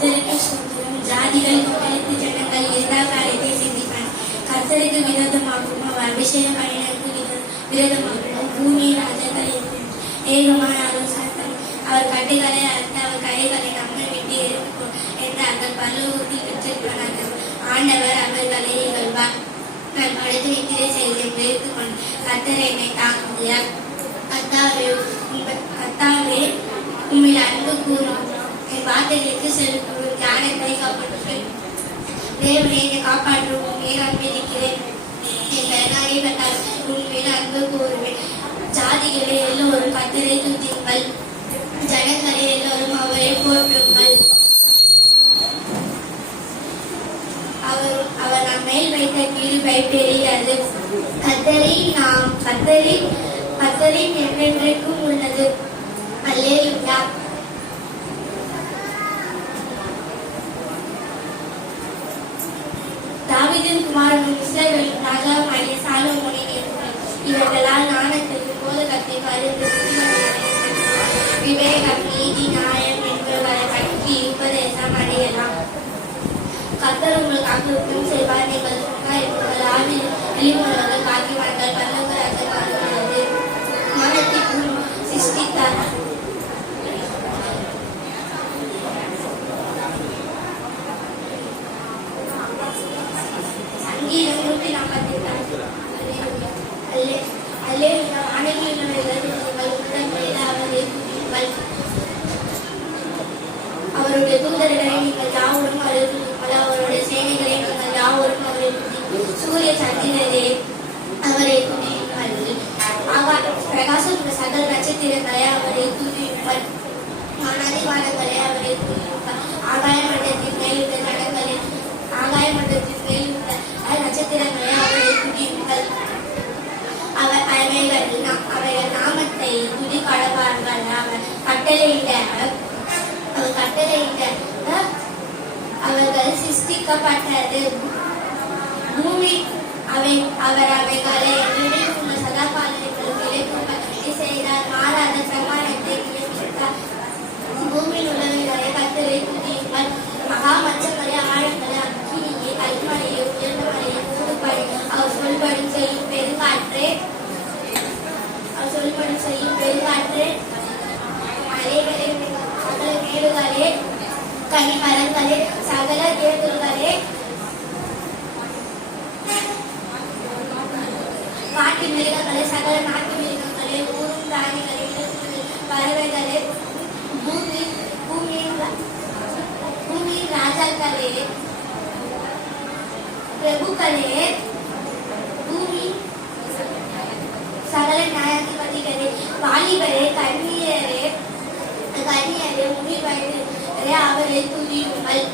கர்த்தருக்கு ஸ்தோத்திரம். ஜாதிகள் கொந்தளித்து ஜனங்கள் எல்லா காரியத்தை சிந்திப்பார். கர்த்தருக்கு விரோதமாகவும் அவர் அபிஷேகம் பண்ணினருக்கு விரோதமாகவும் பூமியின் ராஜாக்கள் ஏகமான ஆலோசனை. அவர் கட்டுகளை அறுத்து அவர் கைகளை நம்மை விட்டு எடுத்துக்கொள் என்றார்கள். பரலோகத்தில் பெற்றிருப்பார்கள். ஆண்டவர் அவர்களை இகழ்வார். நான் படுத்து நித்திரை செய்து எடுத்துக்கொண்டு கர்த்தர் என்னை தாங்குகிறார். கர்த்தாவே உம்மில் அன்பு கூறும். என் வார்த்தைகளுக்கு செலுத்தும் ஞானத்தை காப்பாற்றுவேன். தேவனை என்னை காப்பாற்றும். உண்மையை நம்பியிருக்கிறேன். என் பெயராகி கண்டால் உண்மையில் அன்பு கூறுவேன். ஜாதிகளே எல்லோரும் கர்த்தரை துதியுங்கள். ஜனங்களே எல்லோரும் அவரை போற்றுங்கள். அவர் நம் மேல் வைத்த கிருபை பெரியது. கர்த்தரின் என்றென்றைக்கும் உள்ளது. அல்லேலூயா. தாவீதின் குமாரனும் இஸ்ரவேலின் ராஜாவுமாகிய சாலொமோனின் எதிர்கள். இவர்களால் ஞானத்தையும் போதகத்தையும் அறிந்து விவேகம், நீதி, நியாயம் என்பவர்களை பற்றி உபதேசம் அடையலாம். கர்த்தர் உங்களுக்காக யுத்தம் செய்வார். நீங்கள் உங்கள் ஆவியில் எளிமுறைகள் காக்கிவார்கள். பல்லவராக காணுகிறது. மனத்திற்கும் சிருஷ்டித்தார். சங்கீதம் 144. அல்லேலூயா. வானங்களில் அவருடைய தூதர்களை நீங்கள் யாவரும் அறிவியுங்கள். அவருடைய சேனைகளை நீங்கள் யாவரும் அறிவியுங்கள். சூரிய சந்திரரே அவரை துதியுங்கள். பிரகாசம் சகல நட்சத்திரங்களை அவரை துதியுங்கள். வானதிவானங்களே அவரை துதியுங்கள். ஆகாய மண்டலத்தின் மேலுள்ள ஜனங்களே, ஆகாய மண்டலத்தின் மேலுள்ள நட்சத்திரங்களே அவரை துதியுங்கள். அவைகள் நாமத்தை துதி கடவார்கள். அவர் கட்டளையிட அவர்கள் சிருஷ்டிக்கப்பட்டது. பூமி அவர் அவைகளை நினைவுள்ள சதா காலங்களுக்கு இழைக்கும்படி செய்தார். மாறாத பிரமாணத்தை நியமித்தார். பூமியில் உள்ளவைகளை கர்த்தரை துதியுங்கள். மகா மச்சங்களை, ஆழங்களை, அக்கினியை, கல்மழையை, உயர்ந்த மலையை, மூடுபடி அவர் சொல்படும் செய்யும் பெருங்காற்றே, மலைகளே, சகல மேடுகளே, கனிமரங்களே, சகல தேர்தல்களே, காட்டு மிருகங்களே, சகல நாட்டு மிருகங்களே, ஊரும் பிராணிகளே, பறவைகளே, பூமியின் ராஜாக்களே, பிரபுக்களே, பூமி சகல நியாயாதிபதிகளே, வாலிபரே, கன்னியரே, முதிர் வயதினரே அவரை துதியுங்கள்.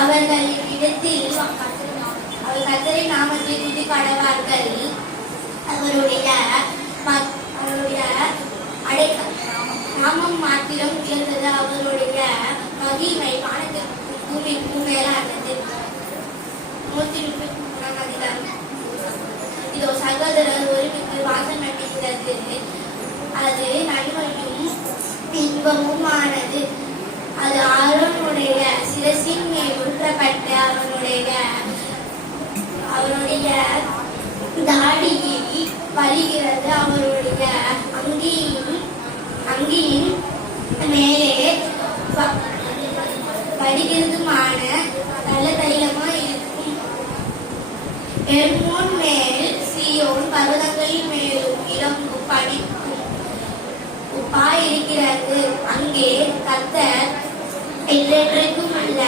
அவர்களின் இடத்தில் அவர் கர்த்தரின் நாமத்தை துதி கடவார்கள். அவருடைய நாமம் மாத்திரம் உயர்ந்தது. அவருடைய மகிமை வானத்திற்கு பூமிக்கும் மேலானது. 133ஆம் அதிகாரம். இதோ சகோதரர் ஒருமித்து வாசம் நட்டுகிறது. அது நன்மையும் இன்பமுமானது. அது ஆரோனுடைய சிரசின் மேல் ஊற்றப்பட்ட அவனுடைய தாடியை பலிகிறது. அவருடைய அங்கியின் மேலே படிகிறதுமான நல்ல தைலமாய் இருக்கும். எர்மோன் மேல் சீயோன் பர்வதங்களின் மேலும் இளம்பு படிக்கும் உப்பாயிருக்கிறது. அங்கே கர்த்தர் என்றென்றைக்கும் அல்ல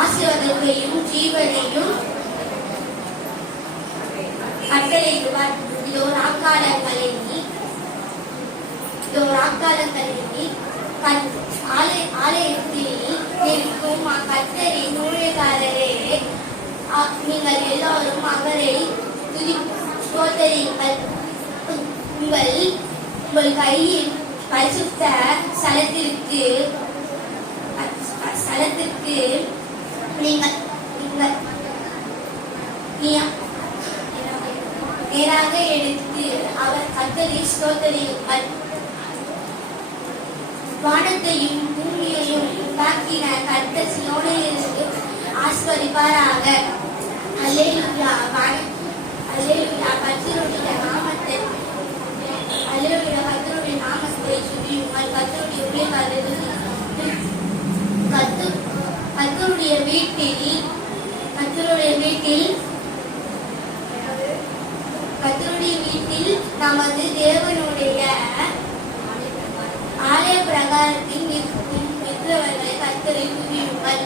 ஆசீர்வாதத்தையும் ஜீவனையும் கட்டளையிடுவார். இதோ ராக்காலங்களில் ஆலயத்தில் இருக்கும் கர்த்தரின் ஊழியக்காரரே, நீங்கள் எல்லாரும் அவரை ஸ்தோத்திரியுங்கள். உங்கள் கையில் பரிசுத்த ஸ்தலத்திற்கு நீங்கள் நேராக எடுத்து அவர் கர்த்தரை ஸ்தோத்திரியுங்கள். வானத்தையும் பூமியையும் உண்டாக்கின கர்த்தர் சீயோனிலிருந்து ஆசீர்வதிப்பாராக. அல்லேலூயா. அல்லேலூயா. கர்த்தருடைய நாமத்தை துதியுங்கள். கர்த்தருடைய வீட்டில் நமது தேவனுடைய ஆலய பிரகாரத்தில் நிற்கிறவர்களை கர்த்தரை துதியுங்கள்.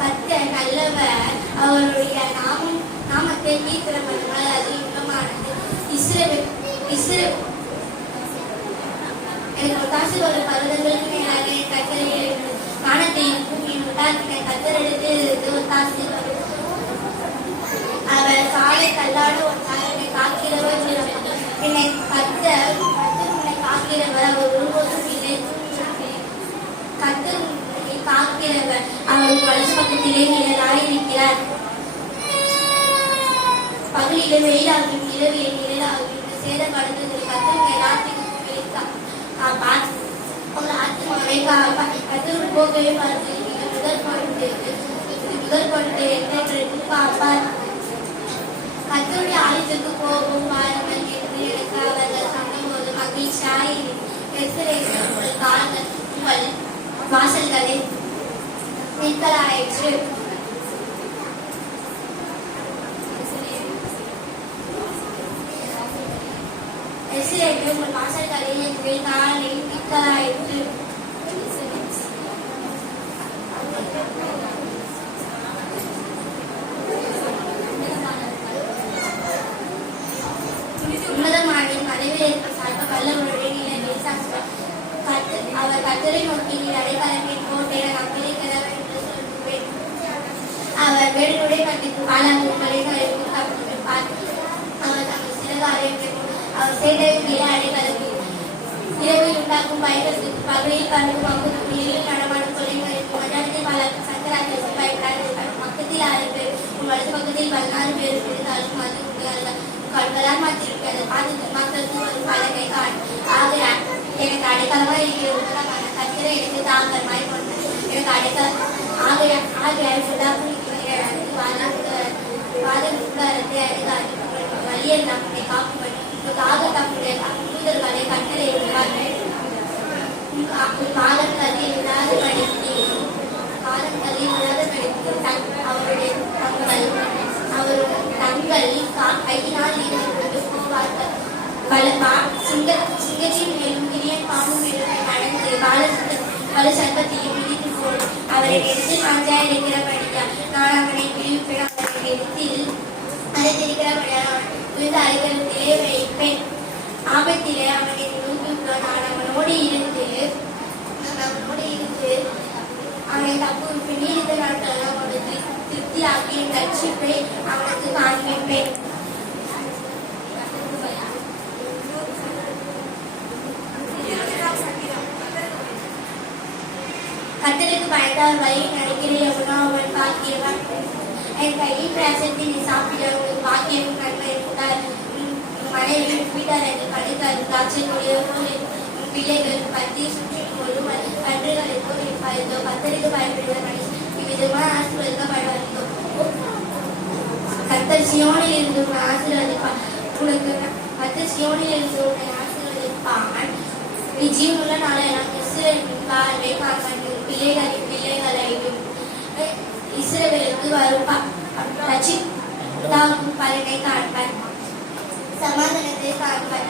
கர்த்தர் நல்லவர், அவருடைய நாமத்தை கீர்த்தனப்படுங்கள், அது இன்பமானது. எனக்கு ஒத்தாசை ஒரு பருவதங்களுக்கு மேலாக என் கர்த்தரை வானத்தையும் பூமியும் உண்டாக்கின கர்த்தரிடத்திலிருந்து ஒத்தாசை வரும். அவர் காலை தள்ளாட ஒன்றாக என்னை காக்கிறவர். என்னை கர்த்தர் உன்னை காக்கிறவர், அவர் ஒருபோதும் இல்லை. கர்த்தர் உன்னை காக்கிறவர், அவர் வலது பக்கத்திலே நிழலாயிருக்கிறார். பகலிலே வெயிலாகும், இரவிலே நிழலாகும். சேதப்படுத்துதல் கர்த்தர் ராத்திரிக்கு காப்பார். உங்கள் ஆத்மாவை காப்பார். கர்த்தர் போகவே பார்த்து முதல் பொருட்டு எங்களுக்கு காப்பார். கர்த்தருடைய ஆலயத்திற்கு போகும் வாருங்கள் என்று எனக்கு அவர்கள் சொன்னபோது மகிழ்ச்சியாயிருந்தேன். உங்கள் கால்கள் உங்கள் வாசல்களை நிற்கலாயிற்று. உங்கள் வாசல்களை என் காலை நிற்கலாயிற்று. உன்னதமானின் மறைவிற்கு சார்ப வல்லவருடைய நிலையில் அவர் கர்த்தரை நோக்கி நீர் அடைக்கலத்தின் கோட்டை நம்பியிருக்கிறவர் என்று சொல்லுவேன். அவர் வேடுடைய கண்டிப்பு பாலாங்கு கலைகளுக்கு தப்பிப்பார். அவர் தங்கள் சிறகாலை அவர் சேட்டையின் கீழே அடைக்கலத்தில் இரவில் உண்டாக்கும் பயங்கரத்துக்கு பகலில் கண்டு பங்கு நீரில் நடமாடும் தொலைகளுக்கு மஜானத்தை பல சங்கராத்திற்கு பயப்படாது. பக்கத்தில் 6 பேர் வலது பக்கத்தில் 14 பேர் இருந்தாலும் அது உண்டார்கள். கண்களால் மாற்றிருக்கிறது. பார்த்து மக்களுக்கு ஒரு பலகை காண். ஆகையால் எனக்கு அடைக்கலமாக இருக்கிற உன்னதமான கர்த்தரை எனக்கு தாங்கமாய் கொண்டு எனக்கு அடைக்கலம் ஆகையால் உண்டாக்கும் வாதம் உட்காரத்தை அடைக்காது. வழியில் நம்மை காக்கும்படி தம்முடைய தூதர்களை கட்டளையிடுவார்கள். அவருடைய தங்கள் கையினால் போவார்கள். சிங்கத்தின் மேலும் கிரியன் பாம்பு மேலும் நடந்து பல சர்ப்பத்தையும் பிடித்து போடும். அவரை எடுத்து சாஞ்சாய் இருக்கிறபடியா நான் அவனை பிரிவுப்பேன். அவருடைய இடத்தில் அழைத்திருக்கிறபடியா விழுந்து அழைக்கிறதிலே வைப்பேன். ஆபத்திலே அவனை நோக்கி நான் அவனோடு இருந்து அவனை தப்பு நீடித்த நாட்கள் அவனுக்கு திருப்தியாக்கி என் ரட்சிப்பை அவனுக்கு காண்பிப்பேன். கர்த்தருக்கு பயந்தால் வழி நடக்கிற எவனோ அவன் பாக்கியவன். என் கையின் பிரசத்தை சாப்பிட உங்களுக்கு பாக்கியம் நன்மை இருந்தால் மனைவி வீட்டாளர்கள் படைக்காது காட்சி கொடியோடு பிள்ளைகள் பற்றி சுற்றி கொள்ளும் கன்றுகளை போல் இருப்பாயோ. கர்த்தருக்கு பயப்படுவதை இவ்விதமாக ஆசீர்வதிக்கப்படுவார்களோ. கர்த்தர் சீயோனில் இருந்து உன்னை ஆசீர்வதிப்பார். உனக்கு கர்த்தர் சீயோனில் இருந்து உன்னை ஆசீர்வதிப்பான். நீ ஜீவனுள்ள நாளெல்லாம் இஸ்ரவேலின் வாழ்வை காண்பான். பிள்ளைகளையும் இஸ்ரவேலுக்கு வரும் ரட்சிக்கும் பலனை காண்பான். சமாதானத்தை காண்பான்.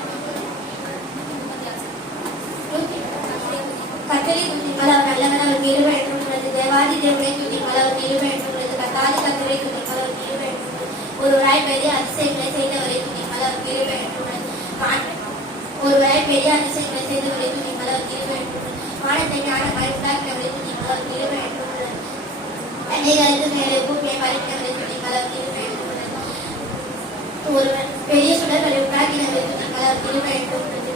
கர்த்தரை துதியுங்கள், அவர் நல்லவர், அவர் கிருபை என்றுள்ளது. தேவாதி தேவனை துதியுங்கள், அவர் கிருபை என்றுள்ளது. கர்த்தாதி கர்த்தரை துதியுங்கள், அவர் கிருபை என்றுள்ளது. ஒருவராய் பெரிய அதிசயங்களை செய்தவரை துதியுங்கள், அவர் கிருபை என்றுள்ளது. ஒருவராய் பெரிய அதிசயங்களை செய்தவரை துதியுங்கள், அவர் கிருபை என்றுள்ளது. வானத்தை ஞானமாய் உண்டாக்கினவரை துதியுங்கள், அவர் கிருபை என்றுள்ளது. தன்னைகளுக்கு மேலே பூமியை பறித்தவரை துதியுங்கள், அவர் கிருபை என்றுள்ளது. ஒருவர் பெரிய சுடர்களை உண்டாக்கினவரை துதியுங்கள், அவர் கிருபை என்றுள்ளது.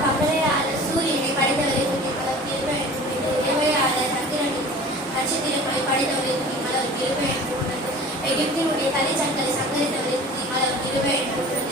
கவலையாளர் சூரியனை படைத்தவரை துதியுங்கள், அவர் கிருபை என்றுள்ளது. தேவையாளர் சந்திரனின் நட்சத்திரங்களை படைத்தவரை துதியுங்கள், அவர் கிருபை என்றுள்ளது. எகிப்தினுடைய தலைச்சங்களை சங்கரித்தவரை துதியுங்கள், அவர் கிருபை என்றுள்ளது.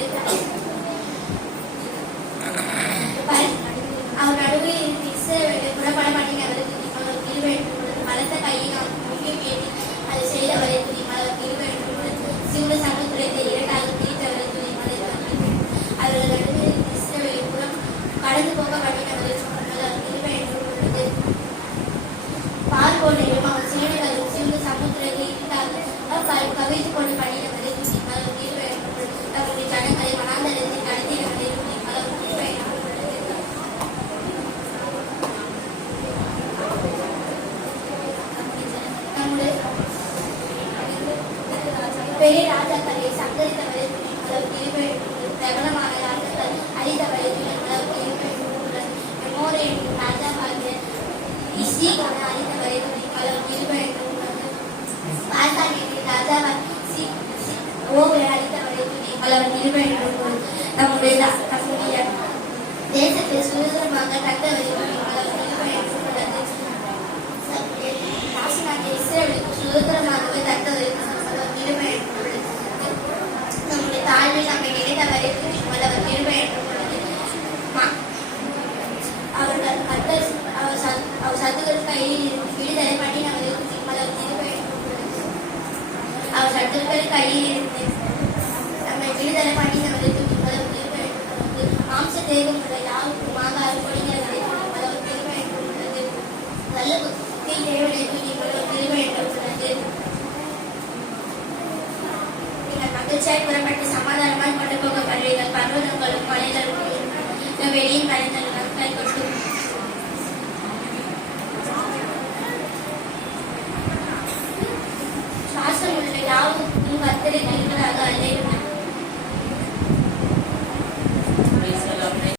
தேசத்தை சுதந்திரமாக கட்டவரைக்கும் நாட்டில் இஸ்ரேலுக்கு சுதந்திரமாகவே தட்டவரைக்கும் நிலைமை ஏற்பட்டுள்ளது. நம்முடைய தாழ்வில் நம்மை நினைத்த வரைக்கும் அவர் நிலைமை ஏற்பட்டுள்ளது. அவர் சத்துக்கள் கையில் விடுதலை பண்ணி நமது நிலைமை ஏற்பட்டுள்ளது. அவர் சத்துக்கள் கையில் இருந்து நம்மை விடுதலை பண்ணி நமது மாம்ச தேகம் உள்ள யாருக்கும் மாகாறு கொடிகிறது நிலைமை ஏற்பட்டுள்ளது. நல்ல புத்தி தேவனை நிலைமை ஏற்பட்டுள்ளது. நீங்கள் மகிழ்ச்சியாய் புறப்பட்டு சமாதானமாய் கொண்டு போக படுவீர்கள். பர்வதங்களும் மலைகளும் வெளியும் கலைந்த